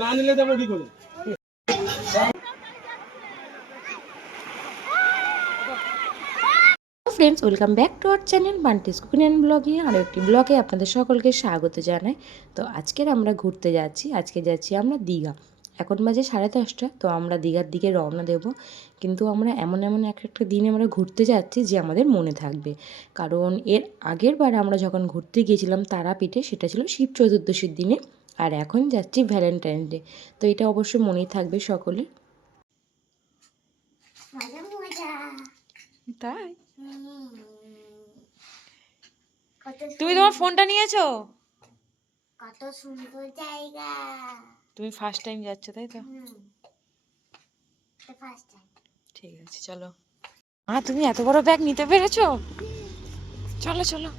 না নিলে যাবো কি করে? Friends, welcome back to our channel Bunty's cooking and ব্লগে। আরও একটি ব্লগে আপনাদের সকলকে স্বাগত জানাই। তো আজকের আমরা ঘুরতে যাচ্ছি। আজকে যাচ্ছি আমরা দীঘা। এখন বাজে 10:30। তো আমরা দীঘার দিকে রওনা দেব। কিন্তু আমরা এমন একটা দিনে আমরা ঘুরতে যাচ্ছি যে আমাদের মনে থাকবে। কারণ এর আগের বার আমরা যখন ঘুরতে গিয়েছিলাম তারাপীঠে, সেটা ছিল শিব চতুর্দশীর দিনে। আর এখন যাচ্ছি ভ্যালেন্টাইন ডে। তো এটা অবশ্যই মনেই থাকবে সকলে। তাই তুমি তোমার ফোনটা নিয়েছো? কত সুন্দর জায়গা। তুমি ফার্স্ট টাইম যাচ্ছ, তাই তো? First time. ঠিক আছে, চলো। তুমি এত বড় ব্যাগ নিতে পেরেছো? চলো চলো।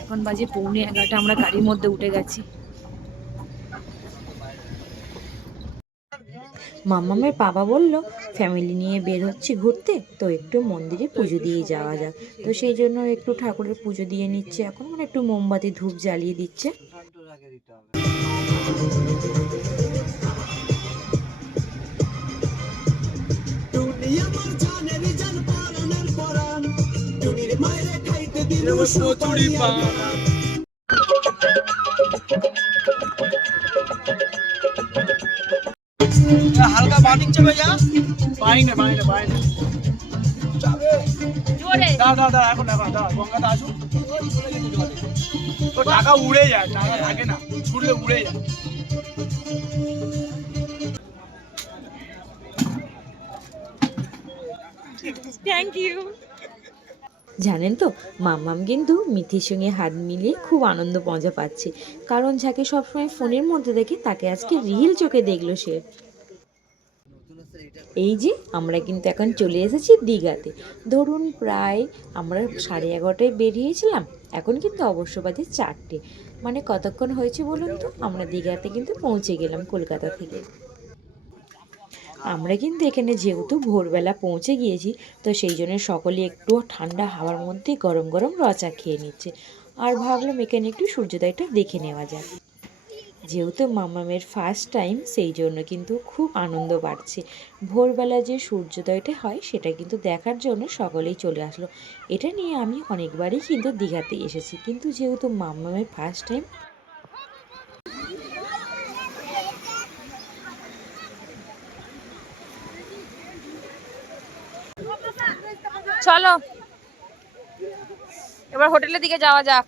এখন বাজে 11:45। আমরা গাড়ির মধ্যে উঠে গেছি। মাম্মামের বাবা বলল ফ্যামিলি নিয়ে বের হচ্ছি ঘুরতে, তো একটু মন্দিরে পুজো দিয়ে যাওয়া যাক। তো সেই জন্য একটু ঠাকুরের পুজো দিয়ে নিচ্ছে এখন, মানে একটু মোমবাতি ধূপ জ্বালিয়ে দিচ্ছে। হালকা বাটিং চেপে যা। বাইনে বাইনে বাইনে জোরে দাও দাও দাও, এখন এখন দাও, গঙ্গাটা আসুক। তো টাকা উড়ে যায়, টাকা থাকে না, ছুড়লে উড়ে যায়। Thank you. জানেন তো, মাম্মাম কিন্তু মিঠির সঙ্গে হাত মিলিয়ে খুব আনন্দ মজা পাচ্ছে। কারণ যাকে সবসময় ফোনের মধ্যে দেখে তাকে আজকে রিয়েল চোখে দেখলো সে। এই যে আমরা কিন্তু এখন চলে এসেছি দীঘাতে। ধরুন প্রায় আমরা 11:30টায় বেরিয়েছিলাম, এখন কিন্তু অবশ্য বাজে 4টে। মানে কতক্ষণ হয়েছে বলুন তো? আমরা দীঘাতে কিন্তু পৌঁছে গেলাম কলকাতা থেকে। আমরা কিন্তু এখানে যেহেতু ভোরবেলা পৌঁছে গিয়েছি, তো সেই জন্য সকলে একটু ঠান্ডা হাওয়ার মধ্যে গরম গরম রচা খেয়ে নিচ্ছে। আর ভাবলাম এখানে একটু সূর্যোদয়টা দেখে নেওয়া যাক। যেহেতু মামামের ফার্স্ট টাইম, সেই জন্য কিন্তু খুব আনন্দ বাড়ছে। ভোরবেলা যে সূর্যোদয়টা হয় সেটা কিন্তু দেখার জন্য সকলেই চলে আসলো। এটা নিয়ে আমি অনেকবারই কিন্তু দীঘাতে এসেছি, কিন্তু যেহেতু মামামের ফার্স্ট টাইম। চলো এবার হোটেলের দিকে যাওয়া যাক।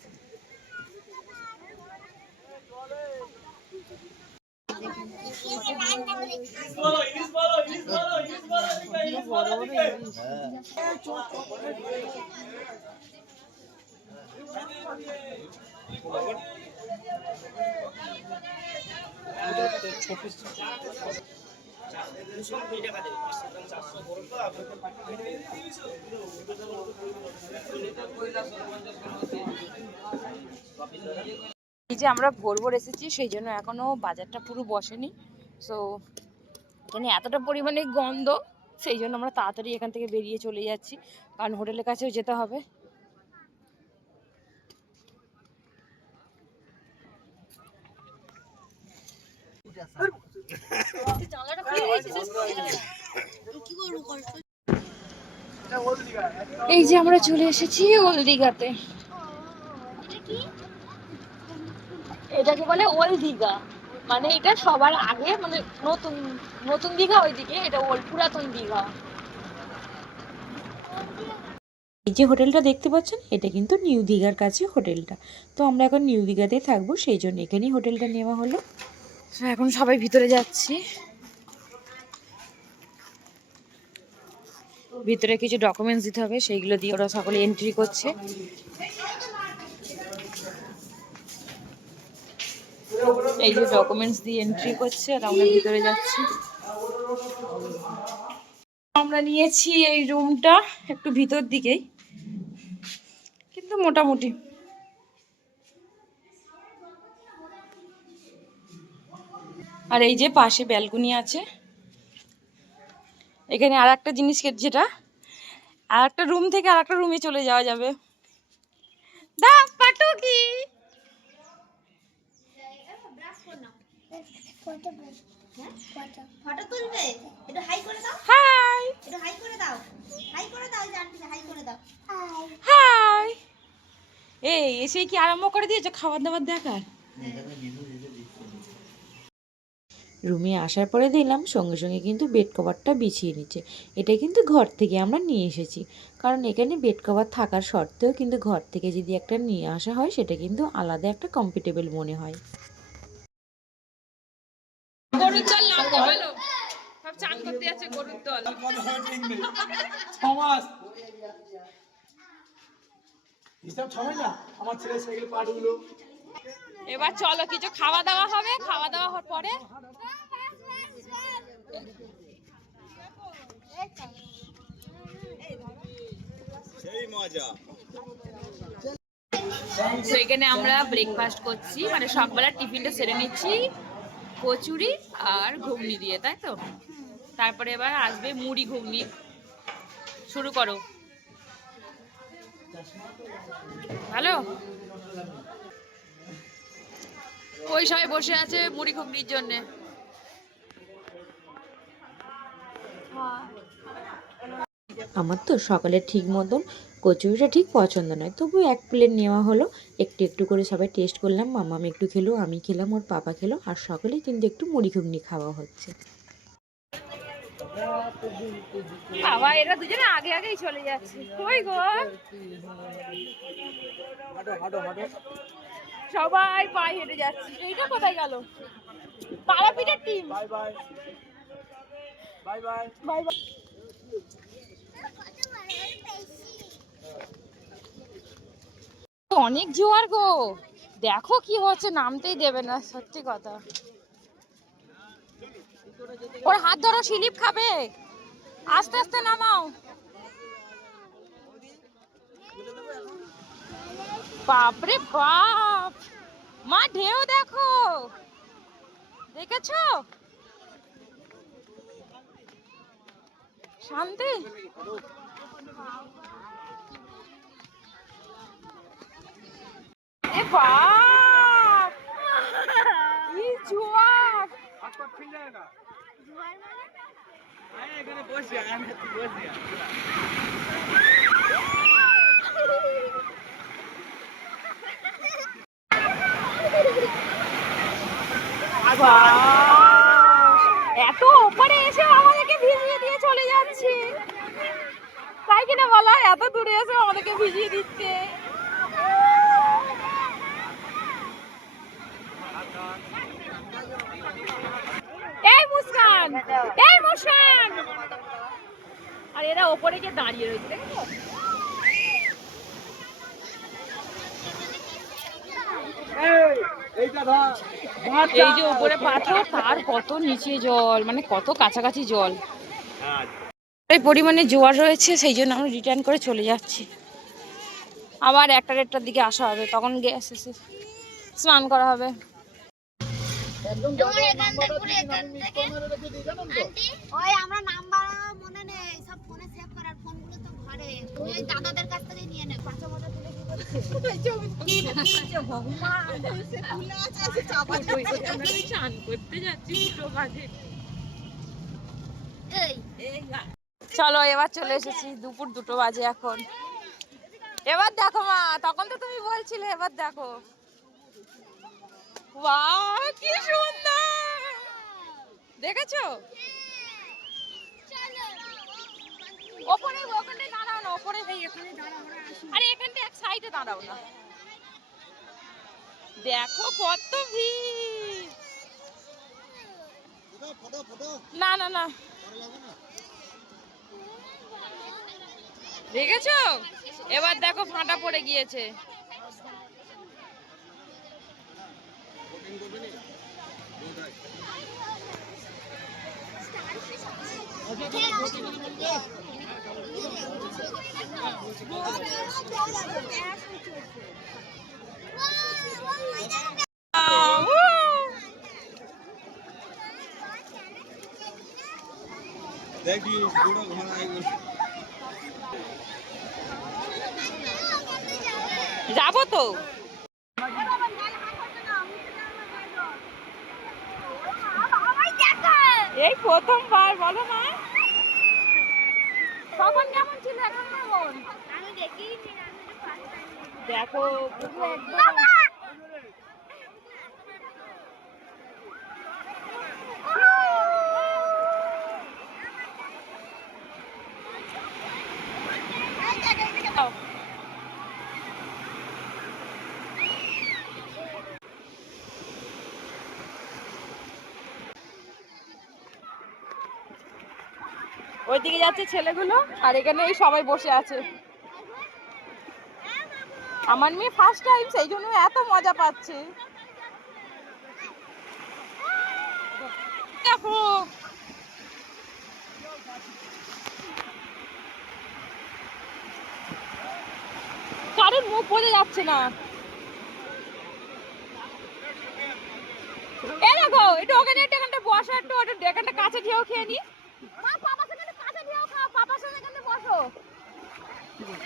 এই যে আমরা ভোর ভোর এসেছি, সেই জন্য এখনো বাজারটা পুরো বসেনি। সো এখানে এতটা পরিমাণে গন্ধ, সেই জন্য আমরা তাড়াতাড়ি এখান থেকে বেরিয়ে চলে যাচ্ছি, কারণ হোটেলের কাছেও যেতে হবে। এই যে আমরা চলে এসেছি ওল্ড দীঘাতে। এটাকে বলে ওল্ড দীঘা, মানে এটা সবার আগে, মানে নতুন নতুন দীঘা ওইদিকে, এটা ওল্ড পুরাতন দীঘা। এই যে হোটেলটা দেখতে পাচ্ছেন, এটা কিন্তু নিউ দীঘার কাছে হোটেলটা। তো আমরা এখন নিউ দীঘাতেই থাকবো, সেই জন্য এখানেই হোটেলটা নেওয়া হলো। এখন সবাই ভিতরে যাচ্ছি। ভিতরে কিছু ডকুমেন্টস দিতে হবে, সেইগুলো দিয়ে ওরা সকলে এন্ট্রি করছে। এই যে ডকুমেন্টস দিয়ে এন্ট্রি করছে, আর আমরা ভিতরে যাচ্ছি। আমরা নিয়েছি এই রুমটা একটু ভিতর দিকেই, কিন্তু মোটামুটি। আর এই যে পাশে ব্যালকনি আছে। এখানে আর একটা জিনিস, যেটা আর একটা রুম থেকে আর একটা রুমে চলে যাওয়া যাবে। দা পাটুকি ফটো তুলবে একটু হাই করে দাও হাই একটু হাই করে দাও জানতে হাই করে দাও হাই এই এসে কি আরম্ভ করে দিয়েছো খাবার দাবার দেখার? রুমে আসার পরে দিলাম সঙ্গে সঙ্গে কিন্তু বেড কভারটা বিছিয়ে নিচ্ছে। এটা কিন্তু ঘর থেকে আমরা নিয়ে এসেছি, কারণ এখানে বেড কভার থাকার সত্ত্বেও কিন্তু ঘর থেকে যদি একটা নিয়ে আসা হয় সেটা কিন্তু আলাদা একটা কমফোর্টেবল মনে হয়। গরুর দল নাম কি বলো? সব চান করতে যাচ্ছে গরুর দল। ছমাস হিসাব ছমাস না আমার ছেলে সাইকেল পাঠগুলো। এবার চলো কিছু খাওয়া দাওয়া হবে, খাওয়া দাওয়া হওয়ার পরে সেই মজা। তো এখানে আমরা ব্রেকফাস্ট করছি, মানে সকালবেলা টিফিনটা সেরে নিচ্ছি কচুরি আর ঘুগনি দিয়ে, তাই তো? তারপরে এবার আসবে মুড়ি ঘুগনি। শুরু করো। ভালো ওই সবাই বসে আছে মুড়ি ঘুগনির জন্যে। আমার তো সকালে ঠিক মতন কচুরিটা ঠিক পছন্দ নয়, তবু এক প্লেট নেওয়া হলো। একটু একটু করে সবাই টেস্ট করলাম। মামাম একটু খেলো, আমি খেলাম, ওর পাপা খেলো, আর সকলেই কিন্তু একটু মুড়ি ঘুগনি খাওয়া হচ্ছে। বাবা এরা দুজনে আগে আগেই চলে যাচ্ছে। কই গো সবাই পায়ে হেঁটে যাচ্ছে। এইটা কোথায় গেল? তারাপীঠের team. Bye bye bye bye bye bye. অনেক জোয়ার গো, দেখো কি হচ্ছে, নামতেই দেবে না, সত্যি কথা। ওর হাত ধরো, স্লিপ খাবে, আস্তে আস্তে নামাও। বাপরে বাপ, মা ঢেউ দেখো, দেখেছো? শান্তি এ বাপ, কি জোয়ার! এখানে বসে আমি বসে এত উপরে এসে আমাদেরকে ভিজিয়ে দিয়ে চলে যাচ্ছে, তাই কিনা বলো? এত দূরে এসে আমাদেরকে ভিজিয়ে দিচ্ছে। এই মুস্কান, এই মুস্কান, আর এরা ওপরে গিয়ে দাঁড়িয়ে রয়েছে, দেখো। এই যে উপরে পাথর, তার কত নিচে জল, মানে কত কাছাকাছি জল। এই পরিমাণে জোয়ার রয়েছে, সেই জন্য আমরা রিটার্ন করে চলে যাচ্ছি। আবার 1টা-1টার দিকে আসা হবে, তখন গ্যাস এসে স্নান করা হবে। ওই আমরা নাম্বার মনে নেই, সব ফোনে সেভ করার, ফোনগুলো তো ঘরে, ওই দাদাদের কাছ থেকে নিয়ে নে। পাঁচা মতো তুলে কি করছিস? ভগবান সে তুলে আছে চাপা আমরা স্নান করতে যাচ্ছি 2টো বাজে। চলো এবার চলে এসেছি, দুপুর 2টো বাজে এখন। এবার দেখো মা, তখন তো তুমি বলছিলে, এবার দেখো। বাহ কি সুন্দর, দেখেছো? ওপরে ওখানে দাঁড়াও না, ওপরে এখানে দাঁড়াও, আরে এখানটা এক সাইডে দাঁড়াও না। দেখো কত ভিড়। না না না, দেখেছো? এবার দেখো ফাঁটা পড়ে গিয়েছে। দেখি পুরো ঘোড়া যাবো তো। এই প্রথমবার, বলো না তখন কেমন ছিল, এখন কেমন? আমি দেখিনি, আমি তো ফার্স্ট টাইম দেখো পুরো একদম ওইদিকে যাচ্ছে ছেলেগুলো, আর এখানে এই সবাই বসে আছে। আমার মেয়ে ফার্স্ট টাইম, সেই জন্য এত মজা পাচ্ছে। দেখো কারোর মুখ বোঝা যাচ্ছে না। এই দেখো একটু ওখানে, একটু এখানটা বসো, একটু এখানটা কাছে ঢেউ খেয়ে নি। মা পাপার সাথে একটু কাছে দিও, খাও পাপার সাথে এখানে বসো।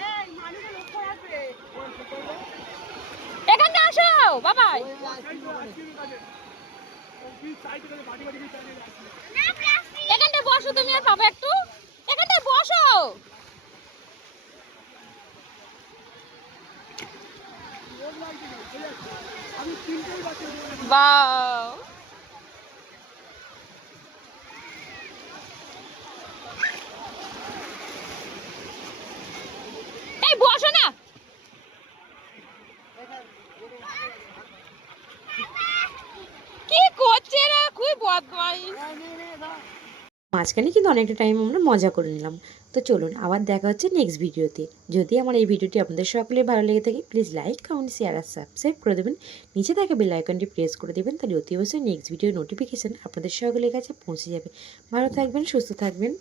এই মানুষের লক্ষ্য আছে, এখানটা আসো বাবাই। এখানটা বসো তুমি আর বাবা, একটু এখানটা বসো। বাহ, এই বসো না। কি করছে রে, খুবই বদমাইশ। মাঝখানে কিন্তু অনেকটা টাইম আমরা মজা করে নিলাম। তো চলুন আবার দেখা হচ্ছে নেক্সট ভিডিওতে। যদি আমার এই ভিডিওটি আপনাদের সকলের ভালো লেগে থাকে, প্লিজ লাইক, কমেন্ট, শেয়ার আর সাবস্ক্রাইব করে দেবেন। নিচে থাকা বেল আইকনটি প্রেস করে দেবেন, তাহলে অতি অবশ্যই নেক্সট ভিডিওর নোটিফিকেশান আপনাদের সকলের কাছে পৌঁছে যাবে। ভালো থাকবেন, সুস্থ থাকবেন।